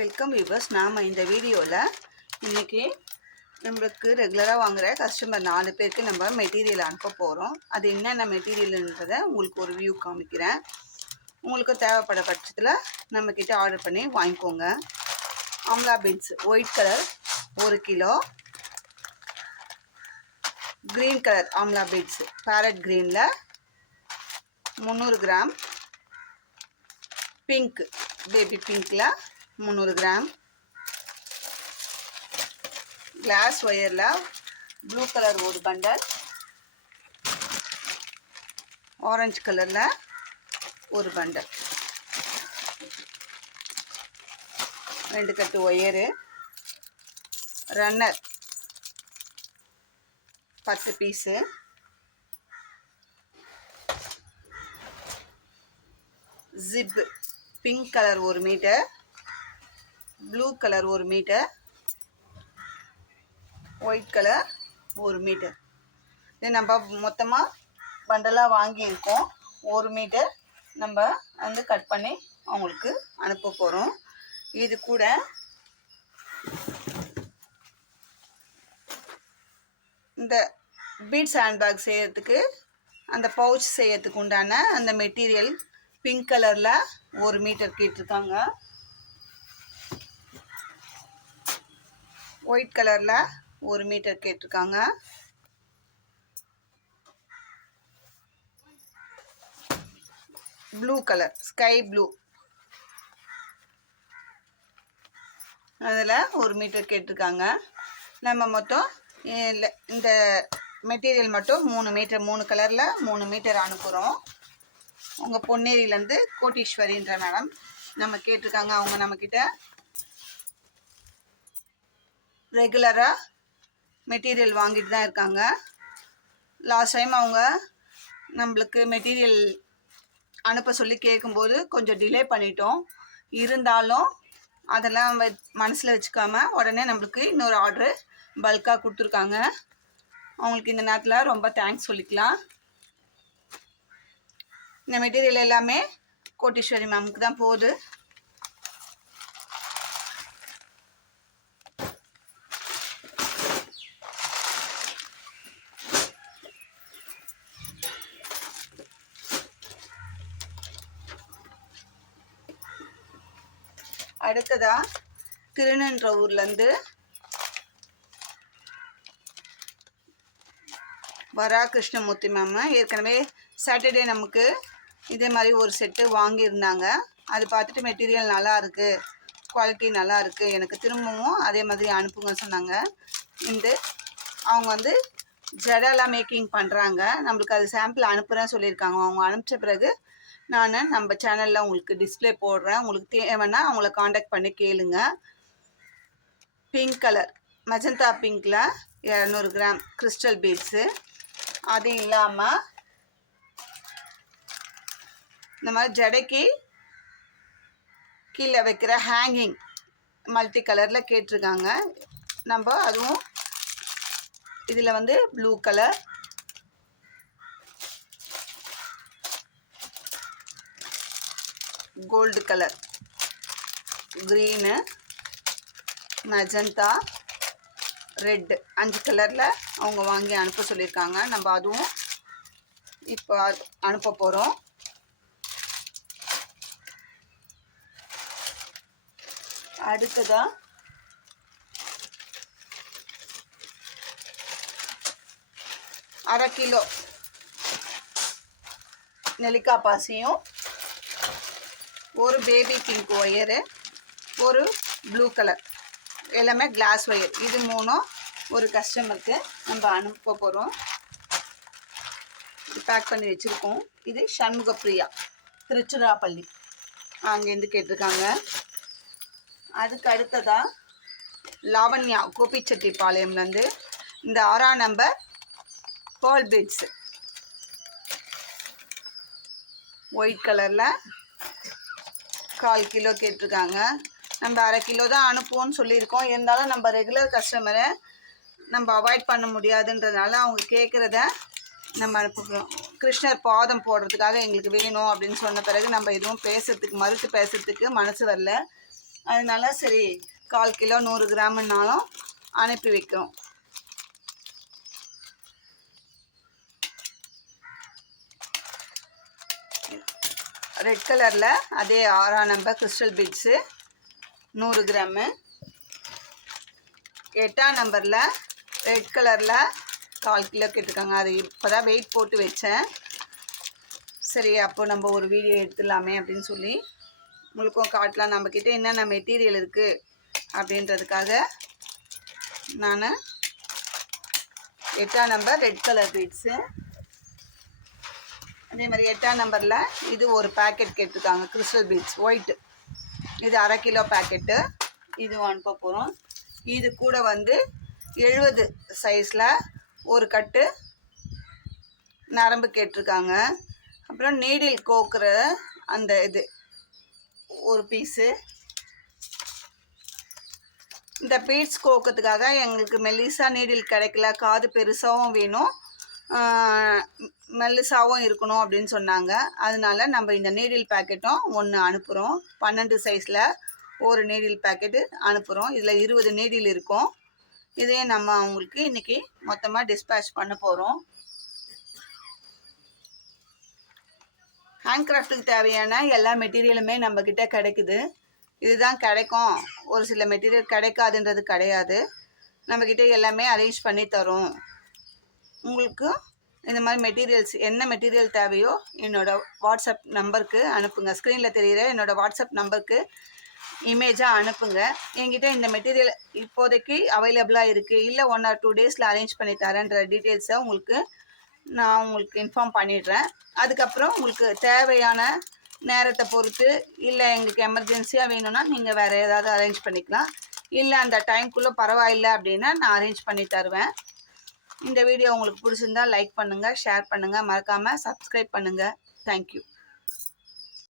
Welcome viewers. நாம் இந்த வீடியோவில் இன்றைக்கி நம்மளுக்கு ரெகுலராக வாங்குகிற கஸ்டமர் 4 பேருக்கு நம்ம மெட்டீரியல் அனுப்ப போகிறோம். அது என்னென்ன மெட்டீரியல்ன்றதை உங்களுக்கு ஒரு வியூ காமிக்கிறேன். உங்களுக்கு தேவைப்பட பட்சத்தில் நம்மக்கிட்ட ஆர்டர் பண்ணி வாங்கிக்கோங்க. Amla beads white colour 1 kilo, green colour amla beads carrot க்ரீனில் 300 கிராம், பிங்க் பேபி பிங்க்கில் 300 கிராம், கிளாஸ் ஒயரில் ப்ளூ கலர் ஒரு பண்டல், ஆரஞ்சு கலரில் ஒரு பண்டல், 2 கட்டு wire, runner 10 piece, zip pink colour 1 metre, blue colour 1 metre, white colour 1 metre. இது நம்ம மொத்தமாக பண்டலாக வாங்கியிருக்கோம். 1 மீட்டர் நம்ம வந்து கட் பண்ணி அவங்களுக்கு அனுப்ப போகிறோம். இது கூட இந்த பீட்ஸ் ஹேண்ட்பேக் செய்யறதுக்கு அந்த பவுச் செய்யறதுக்கு உண்டான அந்த மெட்டீரியல் பிங்க் கலரில் 1 மீட்டர் கேட்டிருக்காங்க. ஒயிட் கலரில் 1 மீட்டர் கேட்டிருக்காங்க. ப்ளூ கலர் ஸ்கை ப்ளூ அதில் 1 மீட்டர் கேட்டிருக்காங்க. நம்ம மொத்தம் இந்த மெட்டீரியல் மட்டும் 3 மீட்டர் 3 கலரில் 3 மீட்டர் அனுப்புகிறோம். உங்கள் பொன்னேரியிலேருந்து கோட்டீஸ்வரின்ற மேடம் நம்ம கேட்டிருக்காங்க. அவங்க நம்மக்கிட்ட ரெகுலராக மெட்டீரியல் வாங்கிட்டு தான் இருக்காங்க. லாஸ்ட் டைம் அவங்க நம்மளுக்கு மெட்டீரியல் அனுப்ப சொல்லி கேட்கும்போது கொஞ்சம் டிலே பண்ணிட்டோம். இருந்தாலும் அதெல்லாம் மனசில் வச்சுக்காம உடனே நம்மளுக்கு இன்னொரு ஆர்டரு பல்காக கொடுத்துருக்காங்க. அவங்களுக்கு இந்த நேரத்தில் ரொம்ப தேங்க்ஸ் சொல்லிக்கலாம். இந்த மெட்டீரியல் எல்லாமே கோட்டீஸ்வரி மேமுக்கு தான் போகுது. அடுத்ததா திருநன்ற ஊர்லேருந்து வரா கிருஷ்ணமூர்த்தி மேம் ஏற்கனவே சாட்டர்டே நமக்கு இதே மாதிரி ஒரு செட்டு வாங்கியிருந்தாங்க. அது பார்த்துட்டு மெட்டீரியல் நல்லா இருக்குது, குவாலிட்டி நல்லா இருக்குது, எனக்கு திரும்பவும் அதே மாதிரி அனுப்புங்க சொன்னாங்க. அவங்க வந்து ஜடெல்லாம் மேக்கிங் பண்ணுறாங்க. நம்மளுக்கு அது சாம்பிள் அனுப்புகிறேன்னு சொல்லியிருக்காங்க. அவங்க அனுப்பிச்ச பிறகு நான் நம்ம சேனலில் உங்களுக்கு டிஸ்பிளே போடுறேன். உங்களுக்கு தேவைன்னா அவங்கள காண்டாக்ட் பண்ணி கேளுங்க. பிங்க் கலர் மஜந்தா பிங்க்கில் 200 கிராம் கிறிஸ்டல் பீட்ஸு. அது இல்லாமல் இந்த மாதிரி ஜடைக்கு கீழே வைக்கிற ஹேங்கிங் மல்டி கலரில் கேட்டிருக்காங்க. நம்ம அதுவும் இதில் வந்து blue colour, gold colour, green, magenta, red 5 கலரில் அவங்க வாங்கி அனுப்ப சொல்லியிருக்காங்க. நம்ம அதுவும் இப்போ அனுப்ப போகிறோம். அடுத்ததாக அரை கிலோ நெல்லிக்காய் பாசியும், ஒரு பேபி பிங்க் ஒயரு, ஒரு ப்ளூ கலர், எல்லாமே கிளாஸ் ஒயர். இது 3ம் ஒரு கஸ்டமருக்கு நம்ம அனுப்ப போகிறோம். பேக் பண்ணி வச்சுருக்கோம். இது சண்முகப்பிரியா திருச்சிராப்பள்ளி அங்கேருந்து கேட்டிருக்காங்க. அதுக்கு அடுத்ததாக லாவண்யா கோபிச்செட்டிப்பாளையம்லேருந்து இந்த 6ஆம் நம்பர் பேர்ல் பீட்ஸு ஒயிட் கலரில் 1/4 கிலோ கேட்டிருக்காங்க. நம்ம அரை கிலோ தான் அனுப்புவோன்னு சொல்லியிருக்கோம். இருந்தாலும் நம்ம ரெகுலர் கஸ்டமரை நம்ம அவாய்ட் பண்ண முடியாதுன்றதுனால அவங்க கேட்குறத நம்ம அனுப்புகிறோம். கிருஷ்ணர் பாதம் போடுறதுக்காக எங்களுக்கு வேணும் அப்படின்னு சொன்ன பிறகு நம்ம எதுவும் மறுத்து பேசுறதுக்கு மனசு வரல. அதனால சரி 1/4 கிலோ 100 கிராம்னாலும் அனுப்பி வைக்கிறோம். ரெட் கலரில் அதே 6ஆம் நம்பர் கிறிஸ்டல் பீட்ஸு 100 கிராமு. 8ஆம் நம்பரில் ரெட் கலரில் 1/4 கிலோ கேட்டிருக்காங்க. அது இப்போ தான் வெயிட் போட்டு வச்சேன். சரி அப்போ நம்ம ஒரு வீடியோ எடுத்துடலாமே அப்படின்னு சொல்லி உங்களுக்கும் காட்டலாம் நம்மக்கிட்ட என்னென்ன மெட்டீரியல் இருக்குது அப்படின்றதுக்காக நான் 8ஆம் நம்பர் ரெட் கலர் பீட்ஸு. அதே மாதிரி 8ஆம் நம்பரில் இது ஒரு பேக்கெட் கேட்டிருக்காங்க கிறிஸ்டல் பீட்ஸ் ஒயிட்டு. இது 1/2 கிலோ பேக்கெட்டு. இது அனுப்ப போகிறோம். இது கூட வந்து 70 சைஸில் ஒரு கட்டு நரம்பு கேட்டிருக்காங்க. அப்புறம் நீடில் கோக்குற அந்த இது ஒரு பீஸு. இந்த பீட்ஸ் கோக்கிறதுக்காக எங்களுக்கு மெல்லிசா நீடில் கிடைக்கல, காது பெருசாகவும் வேணும் மெல்லிசாவும் இருக்கணும் அப்படின்னு சொன்னாங்க. அதனால நம்ம இந்த நீடில் பேக்கெட்டும் ஒன்று அனுப்புகிறோம். 12 சைஸில் ஒரு நீடில் பேக்கெட்டு அனுப்புகிறோம். இதில் 20 நீடில் இருக்கும். இதையே நம்ம அவங்களுக்கு இன்றைக்கி மொத்தமாக டிஸ்பேச் பண்ண போகிறோம். ஹேண்ட் கிராஃப்ட்டுக்கு தேவையான எல்லா மெட்டீரியலுமே நம்மக்கிட்ட கிடைக்குது. இதுதான் கிடைக்கும், ஒரு சில மெட்டீரியல் கிடைக்காதுன்றது கிடையாது. நம்மக்கிட்ட எல்லாமே அரேஞ்ச் பண்ணி தரோம். உங்களுக்கு இந்த மாதிரி மெட்டீரியல்ஸ் என்ன மெட்டீரியல் தேவையோ என்னோடய வாட்ஸ்அப் நம்பருக்கு அனுப்புங்க. ஸ்க்ரீனில் தெரிகிற என்னோடய வாட்ஸ்அப் நம்பருக்கு இமேஜாக அனுப்புங்க. என்கிட்ட இந்த மெட்டீரியல் இப்போதைக்கு அவைலபிளாக இருக்குது, இல்லை 1 or 2 டேஸில் அரேஞ்ச் பண்ணி தரேன்ற டீட்டெயில்ஸை நான் உங்களுக்கு இன்ஃபார்ம் பண்ணிடுறேன். அதுக்கப்புறம் உங்களுக்கு தேவையான நேரத்தை பொறுத்து இல்லை எங்களுக்கு எமர்ஜென்சியாக வேணும்னா நீங்கள் வேறு ஏதாவது அரேஞ்ச் பண்ணிக்கலாம். இல்லை அந்த டைம்குள்ளே பரவாயில்லை அப்படின்னா நான் அரேஞ்ச் பண்ணி தருவேன். இந்த வீடியோ உங்களுக்கு பிடிச்சிருந்தா லைக் பண்ணுங்கள், ஷேர் பண்ணுங்கள், மறக்காமல் சப்ஸ்கிரைப் பண்ணுங்கள். தேங்க்யூ.